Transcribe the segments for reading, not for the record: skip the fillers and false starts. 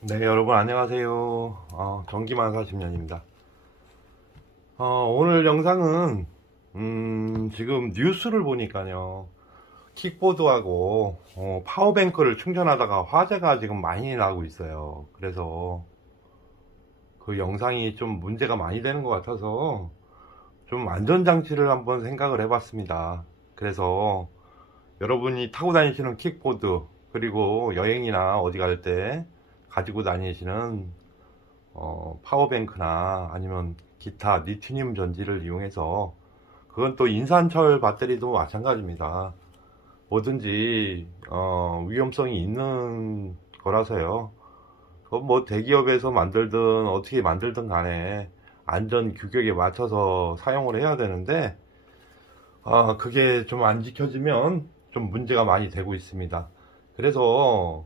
네, 여러분 안녕하세요. 전기만 40년입니다. 오늘 영상은 지금 뉴스를 보니까요, 킥보드하고 파워뱅크를 충전하다가 화재가 지금 많이 나고 있어요. 그래서 그 영상이 좀 문제가 많이 되는 것 같아서 좀 안전장치를 한번 생각을 해봤습니다. 그래서 여러분이 타고 다니시는 킥보드, 그리고 여행이나 어디 갈 때 가지고 다니시는 파워뱅크나 아니면 기타 리튬 전지를 이용해서, 그건 또 인산철 배터리도 마찬가지입니다. 뭐든지 위험성이 있는 거라서요. 그건 뭐 대기업에서 만들든 어떻게 만들든 간에 안전 규격에 맞춰서 사용을 해야 되는데, 그게 좀 안 지켜지면 좀 문제가 많이 되고 있습니다. 그래서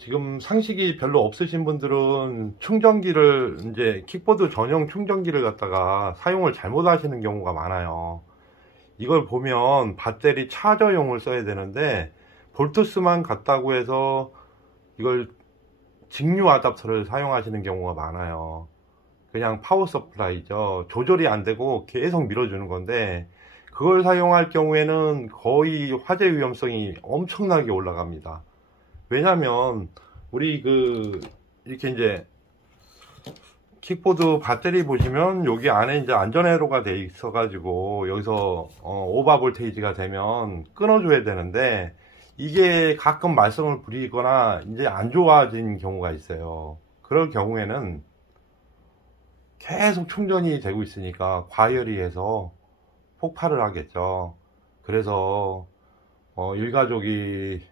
지금 상식이 별로 없으신 분들은 충전기를, 이제 킥보드 전용 충전기를 갖다가 사용을 잘못 하시는 경우가 많아요. 이걸 보면 배터리 차저용을 써야 되는데 볼트스만 같다고 해서 이걸 직류 아답터를 사용하시는 경우가 많아요. 그냥 파워 서플라이죠. 조절이 안 되고 계속 밀어주는 건데, 그걸 사용할 경우에는 거의 화재 위험성이 엄청나게 올라갑니다. 왜냐면 우리 이렇게 이제 킥보드 배터리 보시면 여기 안에 이제 안전회로가 돼 있어 가지고, 여기서 오버 볼테이지가 되면 끊어줘야 되는데, 이게 가끔 말썽을 부리거나 이제 안 좋아진 경우가 있어요. 그럴 경우에는 계속 충전이 되고 있으니까 과열이 해서 폭발을 하겠죠. 그래서 일가족이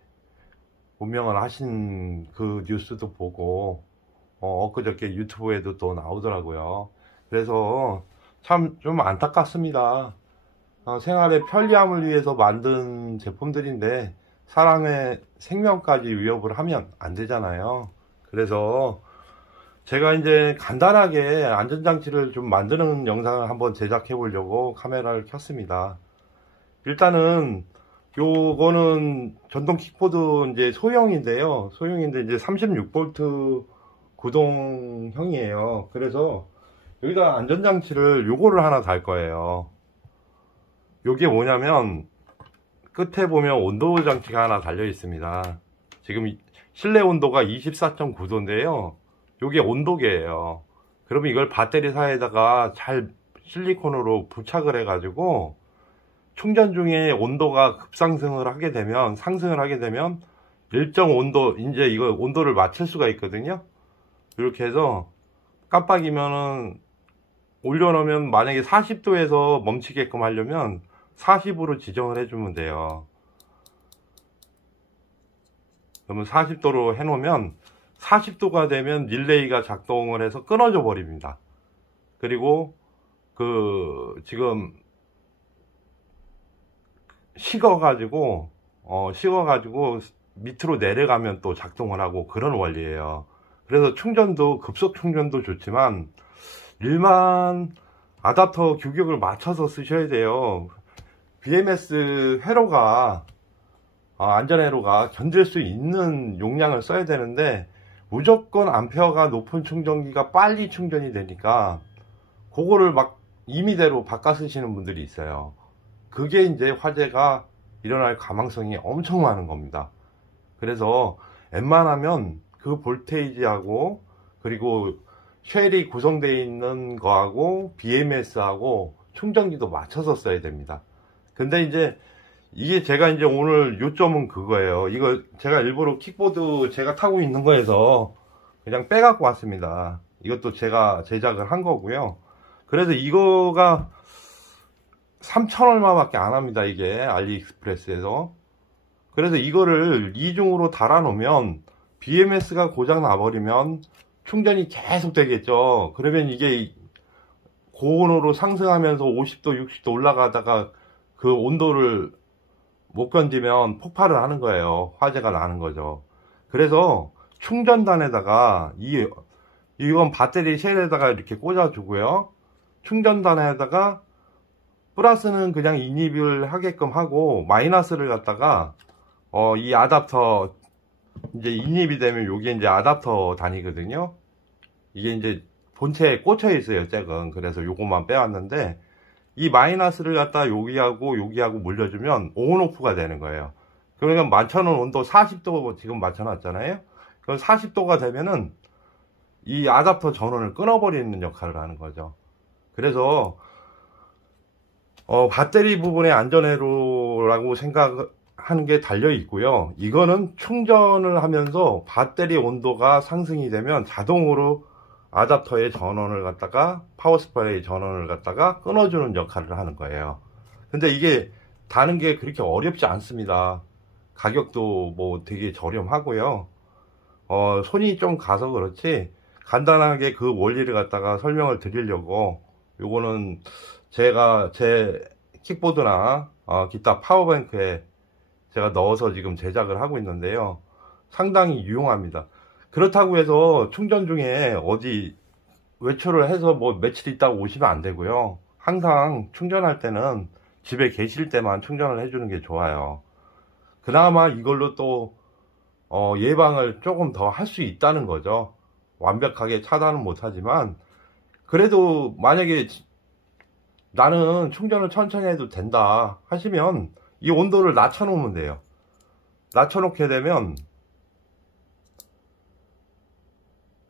운명을 하신 그 뉴스도 보고, 엊그저께 유튜브에도 또 나오더라고요. 그래서 참 좀 안타깝습니다. 생활의 편리함을 위해서 만든 제품들인데 사람의 생명까지 위협을 하면 안 되잖아요. 그래서 제가 이제 간단하게 안전장치를 좀 만드는 영상을 한번 제작해 보려고 카메라를 켰습니다. 일단은 요거는 전동 킥보드 이제 소형인데요. 소형인데 이제 36V 구동형이에요. 그래서 여기다 안전장치를 요거를 하나 달 거예요. 요게 뭐냐면, 끝에 보면 온도 장치가 하나 달려 있습니다. 지금 실내 온도가 24.9도인데요. 요게 온도계예요. 그러면 이걸 배터리 사이에다가 잘 실리콘으로 부착을 해 가지고, 충전 중에 온도가 급상승을 하게 되면, 상승을 하게 되면 일정 온도, 이제 이거 온도를 맞출 수가 있거든요. 이렇게 해서 깜빡이면은 올려놓으면, 만약에 40도에서 멈추게끔 하려면 40으로 지정을 해주면 돼요. 그러면 40도로 해놓으면 40도가 되면 릴레이가 작동을 해서 끊어져 버립니다. 그리고 지금 식어가지고 밑으로 내려가면 또 작동을 하고, 그런 원리예요. 그래서 충전도, 급속 충전도 좋지만 일반 아답터 규격을 맞춰서 쓰셔야 돼요. BMS 회로가, 안전회로가 견딜 수 있는 용량을 써야 되는데, 무조건 암페어가 높은 충전기가 빨리 충전이 되니까 그거를 막 임의대로 바꿔 쓰시는 분들이 있어요. 그게 이제 화재가 일어날 가망성이 엄청 많은 겁니다. 그래서 웬만하면 그 볼테이지하고, 그리고 쉘이 구성되어 있는 거하고 BMS하고 충전기도 맞춰서 써야 됩니다. 근데 이제 이게 제가 이제 오늘 요점은 그거예요. 이거 제가 일부러 킥보드 제가 타고 있는 거에서 그냥 빼갖고 왔습니다. 이것도 제가 제작을 한 거고요. 그래서 이거가 3,000 얼마밖에 안 합니다. 이게 알리익스프레스에서. 그래서 이거를 이중으로 달아 놓으면 BMS가 고장 나버리면 충전이 계속 되겠죠. 그러면 이게 고온으로 상승하면서 50도 60도 올라가다가 그 온도를 못 견디면 폭발을 하는 거예요. 화재가 나는 거죠. 그래서 충전단에다가 이건 배터리 쉘에다가 이렇게 꽂아 주고요. 충전단에다가 플러스는 그냥 인입을 하게끔 하고, 마이너스를 갖다가 이 아답터 이제 인입이 되면 요게 이제 아답터 단이거든요. 이게 이제 본체에 꽂혀 있어요, 잭은. 그래서 요것만 빼왔는데, 이 마이너스를 갖다 여기하고 물려주면 온오프가 되는 거예요. 그러면 맞춰놓은 온도 40도 지금 맞춰놨잖아요. 그럼 40도가 되면은 이 아답터 전원을 끊어버리는 역할을 하는 거죠. 그래서 배터리 부분의 안전회로라고 생각하는 게 달려 있고요. 이거는 충전을 하면서 배터리 온도가 상승이 되면 자동으로 아답터의 전원을 갖다가 파워스프레이 전원을 갖다가 끊어주는 역할을 하는 거예요. 근데 이게 다는 게 그렇게 어렵지 않습니다. 가격도 뭐 되게 저렴하고요. 손이 좀 가서 그렇지 간단하게 그 원리를 갖다가 설명을 드리려고 요거는 제가 제 킥보드나 기타 파워뱅크에 제가 넣어서 지금 제작을 하고 있는데요. 상당히 유용합니다. 그렇다고 해서 충전 중에 어디 외출을 해서 뭐 며칠 있다가 오시면 안 되고요. 항상 충전할 때는 집에 계실 때만 충전을 해주는 게 좋아요. 그나마 이걸로 또 예방을 조금 더 할 수 있다는 거죠. 완벽하게 차단은 못하지만 그래도 만약에 나는 충전을 천천히 해도 된다 하시면 이 온도를 낮춰 놓으면 돼요. 낮춰 놓게 되면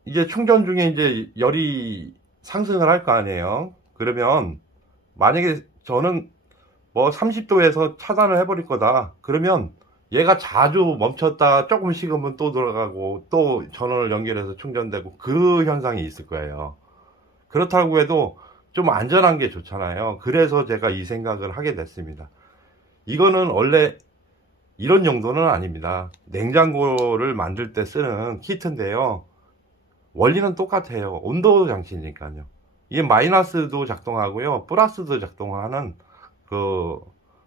이제 충전 중에 이제 열이 상승을 할 거 아니에요. 그러면 만약에 저는 뭐 30도에서 차단을 해버릴 거다 그러면 얘가 자주 멈췄다 조금 식으면 또 돌아가고 또 전원을 연결해서 충전되고 그 현상이 있을 거예요. 그렇다고 해도 좀 안전한 게 좋잖아요. 그래서 제가 이 생각을 하게 됐습니다. 이거는 원래 이런 용도는 아닙니다. 냉장고를 만들 때 쓰는 키트인데요. 원리는 똑같아요. 온도 장치니까요. 이게 마이너스도 작동하고요. 플러스도 작동하는 그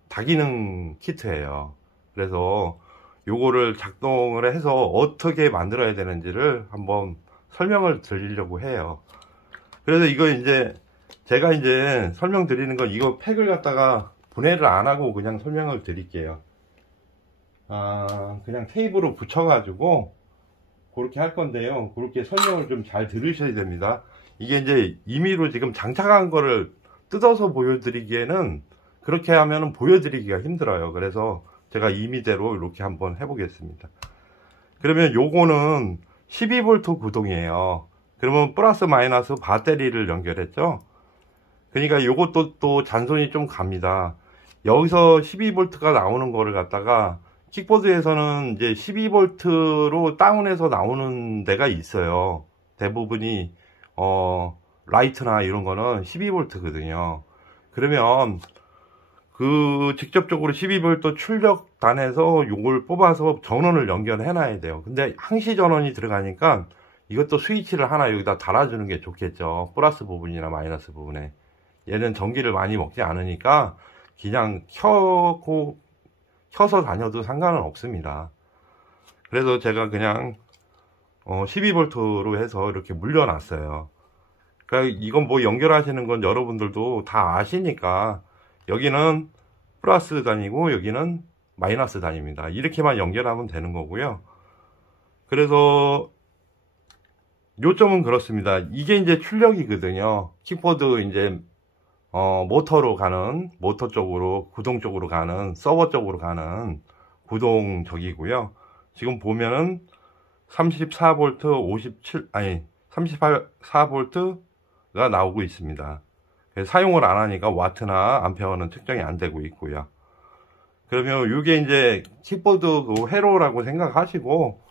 다기능 키트예요. 그래서 요거를 작동을 해서 어떻게 만들어야 되는지를 한번 설명을 드리려고 해요. 그래서 이거 이제 제가 이제 설명드리는 건 이거 팩을 갖다가 분해를 안 하고 그냥 설명을 드릴게요. 그냥 테이프로 붙여가지고 그렇게 할 건데요. 그렇게 설명을 좀 잘 들으셔야 됩니다. 이게 이제 임의로 지금 장착한 거를 뜯어서 보여드리기에는 그렇게 하면은 보여드리기가 힘들어요. 그래서 제가 임의대로 이렇게 한번 해보겠습니다. 그러면 요거는 12V 구동이에요. 그러면 플러스 마이너스 배터리를 연결했죠. 그러니까 요것도 또 잔손이 좀 갑니다. 여기서 12V가 나오는 거를 갖다가 킥보드에서는 이제 12V로 다운해서 나오는 데가 있어요. 대부분이 라이트나 이런 거는 12V거든요. 그러면 그 직접적으로 12V 출력단에서 요걸 뽑아서 전원을 연결해 놔야 돼요. 근데 항시 전원이 들어가니까 이것도 스위치를 하나 여기다 달아주는 게 좋겠죠. 플러스 부분이나 마이너스 부분에. 얘는 전기를 많이 먹지 않으니까 그냥 켜서 다녀도 상관은 없습니다. 그래서 제가 그냥 12V로 해서 이렇게 물려놨어요. 그러니까 이건 뭐 연결하시는 건 여러분들도 다 아시니까 여기는 플러스 단이고 여기는 마이너스 단입니다. 이렇게만 연결하면 되는 거고요. 그래서 요점은 그렇습니다. 이게 이제 출력이거든요. 킥보드 이제 모터로 가는, 모터 쪽으로, 구동 쪽으로 가는, 서버 쪽으로 가는 구동적이고요. 지금 보면은 34V 57, 아니, 34V가 나오고 있습니다. 사용을 안 하니까 와트나 암페어는 측정이 안 되고 있고요. 그러면 이게 이제 킥보드 그 회로라고 생각하시고,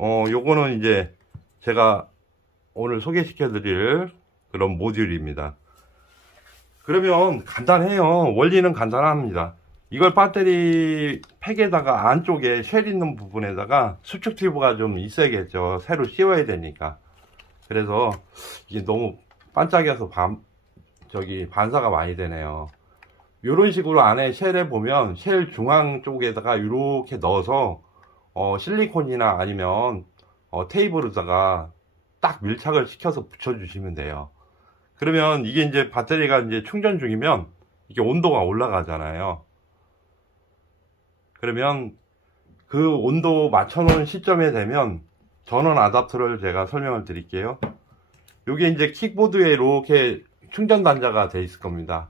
요거는 이제 제가 오늘 소개시켜 드릴 그런 모듈입니다. 그러면 간단해요. 원리는 간단합니다. 이걸 배터리 팩에다가 안쪽에 쉘 있는 부분에다가 수축 튜브가 좀 있어야겠죠. 새로 씌워야 되니까. 그래서 이게 너무 반짝여서 반사가 많이 되네요. 이런 식으로 안에 쉘에 보면 쉘 중앙 쪽에다가 이렇게 넣어서 실리콘이나 아니면 테이블에다가 딱 밀착을 시켜서 붙여주시면 돼요. 그러면 이게 이제 배터리가 이제 충전 중이면 이게 온도가 올라가잖아요. 그러면 그 온도 맞춰 놓은 시점에 되면 전원 아답터를 제가 설명을 드릴게요. 요게 이제 킥보드에 이렇게 충전 단자가 돼 있을 겁니다.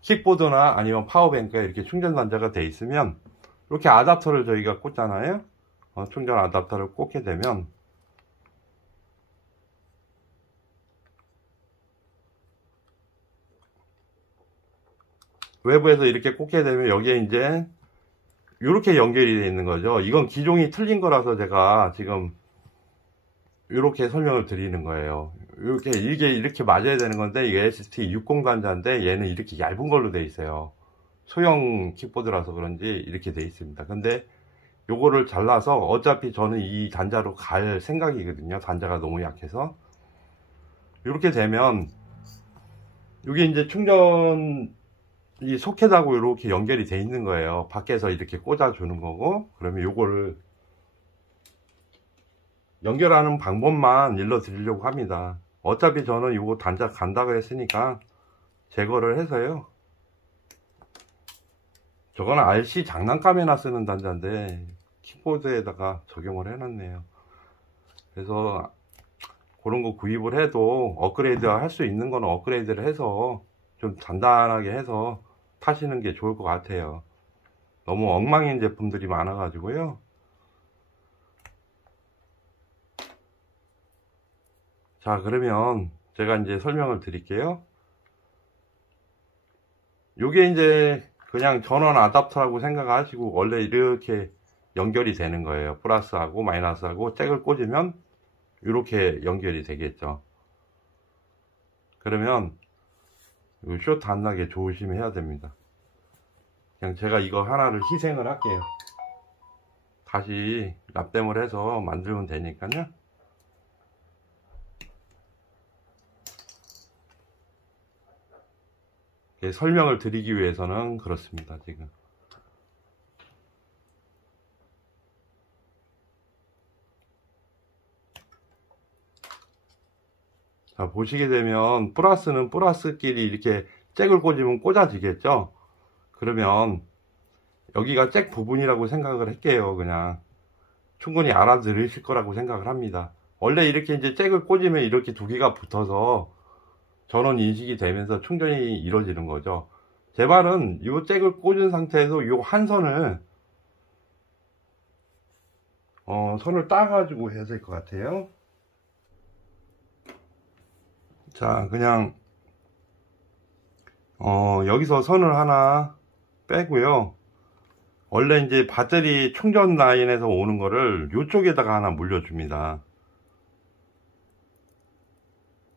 킥보드나 아니면 파워뱅크에 이렇게 충전 단자가 돼 있으면 이렇게 아답터를 저희가 꽂잖아요. 충전 아답터를 꽂게 되면 외부에서 이렇게 꽂게 되면 여기에 이제 이렇게 연결이 되어 있는 거죠. 이건 기종이 틀린 거라서 제가 지금 이렇게 설명을 드리는 거예요. 이게 이렇게 맞아야 되는 건데 이게 ST60 단자인데 얘는 이렇게 얇은 걸로 되어 있어요. 소형 킥보드라서 그런지 이렇게 되어 있습니다. 근데 요거를 잘라서 어차피 저는 이 단자로 갈 생각이거든요. 단자가 너무 약해서. 이렇게 되면 이게 이제 충전 이 소켓하고 이렇게 연결이 돼 있는 거예요. 밖에서 이렇게 꽂아 주는 거고, 그러면 요거를 연결하는 방법만 일러 드리려고 합니다. 어차피 저는 요거 단자 간다고 했으니까 제거를 해서요. 저거는 RC 장난감에나 쓰는 단자인데 킥보드에다가 적용을 해놨네요. 그래서 그런 거 구입을 해도 업그레이드 할 수 있는 거는 업그레이드를 해서 좀 단단하게 해서 타시는 게 좋을 것 같아요. 너무 엉망인 제품들이 많아 가지고요. 자, 그러면 제가 이제 설명을 드릴게요. 요게 이제 그냥 전원 아답터라고 생각하시고 원래 이렇게 연결이 되는 거예요. 플러스하고 마이너스하고 잭을 꽂으면 이렇게 연결이 되겠죠. 그러면 쇼트 안 나게 조심해야 됩니다. 그냥 제가 이거 하나를 희생을 할게요. 다시 납땜을 해서 만들면 되니까요. 설명을 드리기 위해서는 그렇습니다. 지금 자, 보시게 되면 플러스는 플러스끼리 이렇게 잭을 꽂으면 꽂아지겠죠. 그러면 여기가 잭 부분이라고 생각을 할게요. 그냥 충분히 알아들으실 거라고 생각을 합니다. 원래 이렇게 이제 잭을 꽂으면 이렇게 두 개가 붙어서 전원 인식이 되면서 충전이 이루어지는 거죠. 제 말은 이 잭을 꽂은 상태에서 이 한 선을 선을 따가지고 해야 될 것 같아요. 자, 그냥 여기서 선을 하나 빼고요. 원래 이제 배터리 충전 라인에서 오는 거를 이쪽에다가 하나 물려줍니다.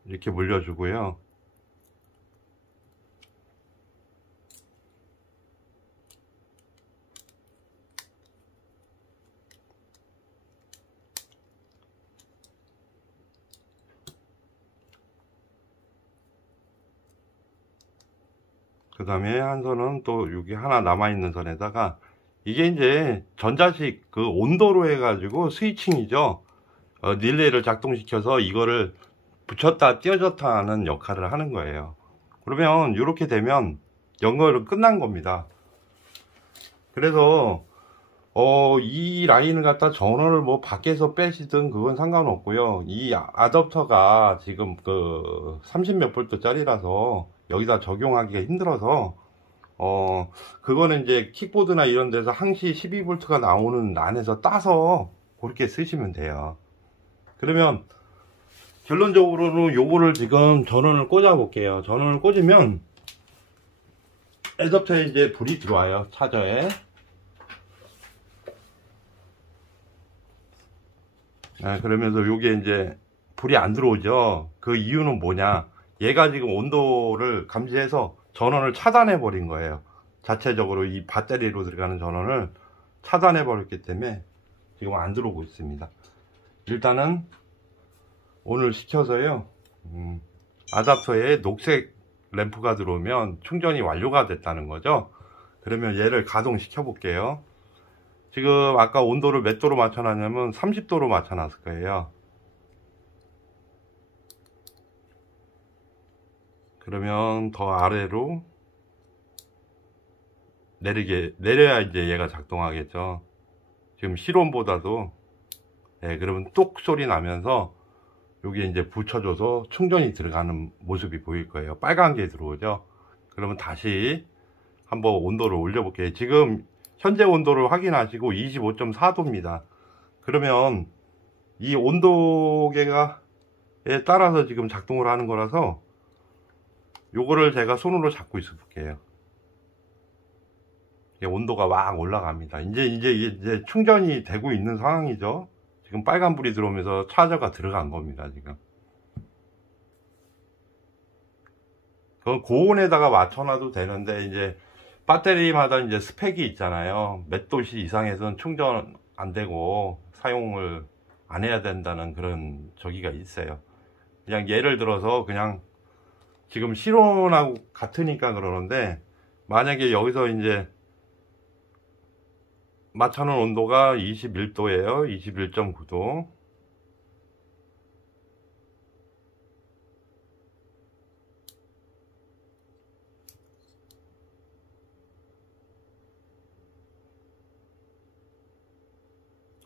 이렇게 물려주고요. 그 다음에 한 선은 또 여기 하나 남아있는 선에다가 이게 이제 전자식 그 온도로 해가지고 스위칭이죠. 릴레이를 작동시켜서 이거를 붙였다 띄워졌다 하는 역할을 하는 거예요. 그러면 이렇게 되면 연결은 끝난 겁니다. 그래서 이 라인을 갖다 전원을 뭐 밖에서 빼시든 그건 상관없고요. 이 아답터가 지금 그 30몇 볼트 짜리라서 여기다 적용하기가 힘들어서 그거는 이제 킥보드나 이런 데서 항시 12V가 나오는 란에서 따서 그렇게 쓰시면 돼요. 그러면 결론적으로는 요거를 지금 전원을 꽂아 볼게요. 전원을 꽂으면 애답터에 이제 불이 들어와요. 차저에. 그러면서 요게 이제 불이 안 들어오죠. 그 이유는 뭐냐, 얘가 지금 온도를 감지해서 전원을 차단해 버린 거예요. 자체적으로 이 배터리로 들어가는 전원을 차단해 버렸기 때문에 지금 안 들어오고 있습니다. 일단은 오늘 시켜서요, 아답터에 녹색 램프가 들어오면 충전이 완료가 됐다는 거죠. 그러면 얘를 가동시켜 볼게요. 지금 아까 온도를 몇 도로 맞춰놨냐면 30도로 맞춰놨을 거예요. 그러면 더 아래로 내려야 이제 얘가 작동하겠죠. 지금 실온보다도 그러면 똑 소리 나면서 여기에 이제 붙여줘서 충전이 들어가는 모습이 보일 거예요. 빨간 게 들어오죠. 그러면 다시 한번 온도를 올려볼게요. 지금 현재 온도를 확인하시고 25.4도입니다. 그러면 이 온도계에 따라서 지금 작동을 하는 거라서 요거를 제가 손으로 잡고 있어 볼게요. 온도가 막 올라갑니다. 이제 충전이 되고 있는 상황이죠. 지금 빨간불이 들어오면서 차저가 들어간 겁니다. 지금 그건 고온에다가 맞춰놔도 되는데, 이제 배터리마다 이제 스펙이 있잖아요. 몇 도씨 이상에서는 충전 안 되고 사용을 안 해야 된다는 그런 저기가 있어요. 그냥 예를 들어서 그냥 지금 실온하고 같으니까 그러는데, 만약에 여기서 이제 맞춰놓은 온도가 21도예요. 21.9도.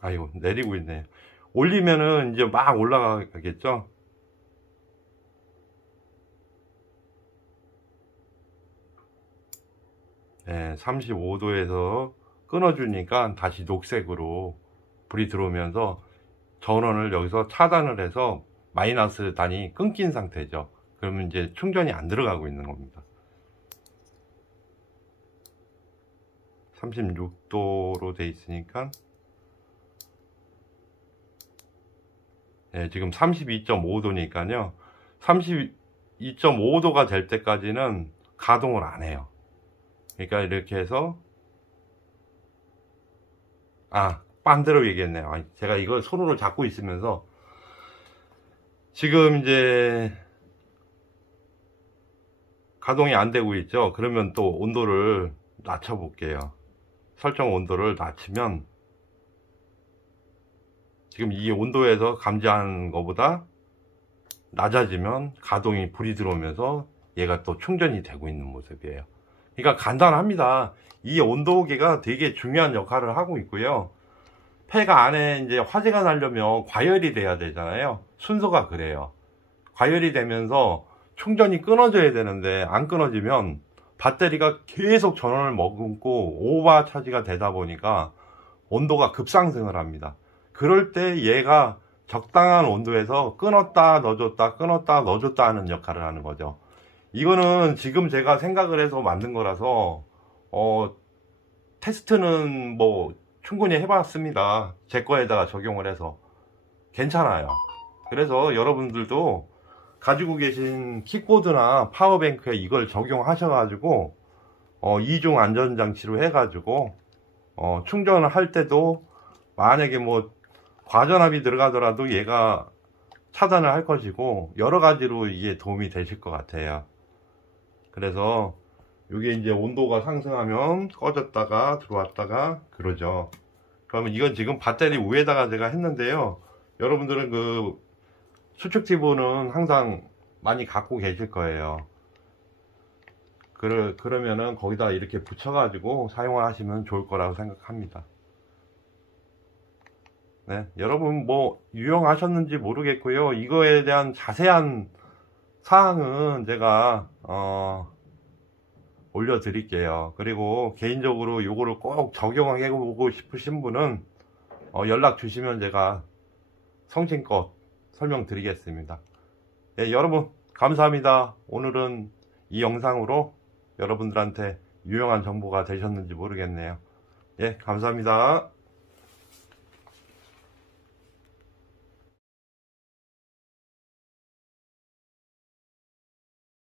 아이고, 내리고 있네요. 올리면은 이제 막 올라가겠죠. 네, 35도에서 끊어주니까 다시 녹색으로 불이 들어오면서 전원을 여기서 차단을 해서 마이너스 단이 끊긴 상태죠. 그러면 이제 충전이 안 들어가고 있는 겁니다. 36도로 돼 있으니까 지금 32.5도니까요 32.5도가 될 때까지는 가동을 안 해요. 그러니까 이렇게 해서 반대로 얘기했네요. 제가 이걸 손으로 잡고 있으면서 지금 이제 가동이 안 되고 있죠. 그러면 또 온도를 낮춰 볼게요. 설정 온도를 낮추면 지금 이 온도에서 감지하는 것보다 낮아지면 가동이 불이 들어오면서 얘가 또 충전이 되고 있는 모습이에요. 그러니까 간단합니다. 이 온도계가 되게 중요한 역할을 하고 있고요. 폐가 안에 이제 화재가 나려면 과열이 돼야 되잖아요. 순서가 그래요. 과열이 되면서 충전이 끊어져야 되는데 안 끊어지면 배터리가 계속 전원을 머금고 오버 차지가 되다 보니까 온도가 급상승을 합니다. 그럴 때 얘가 적당한 온도에서 끊었다 넣어줬다 끊었다 넣어줬다 하는 역할을 하는 거죠. 이거는 지금 제가 생각을 해서 만든 거라서 테스트는 뭐 충분히 해봤습니다. 제 거에다가 적용을 해서 괜찮아요. 그래서 여러분들도 가지고 계신 킥보드나 파워뱅크에 이걸 적용하셔가지고 이중 안전장치로 해가지고 충전을 할 때도 만약에 뭐 과전압이 들어가더라도 얘가 차단을 할 것이고 여러 가지로 이게 도움이 되실 것 같아요. 그래서 이게 이제 온도가 상승하면 꺼졌다가 들어왔다가 그러죠. 그러면 이건 지금 배터리 위에다가 제가 했는데요. 여러분들은 그 수축 팁은 항상 많이 갖고 계실 거예요. 그러면은 거기다 이렇게 붙여가지고 사용을 하시면 좋을 거라고 생각합니다. 네, 여러분 뭐 유용하셨는지 모르겠고요. 이거에 대한 자세한 사항은 제가 올려드릴게요. 그리고 개인적으로 요거를 꼭 적용해 보고 싶으신 분은 연락 주시면 제가 성심껏 설명드리겠습니다. 네, 여러분 감사합니다. 오늘은 이 영상으로 여러분들한테 유용한 정보가 되셨는지 모르겠네요. 예, 감사합니다.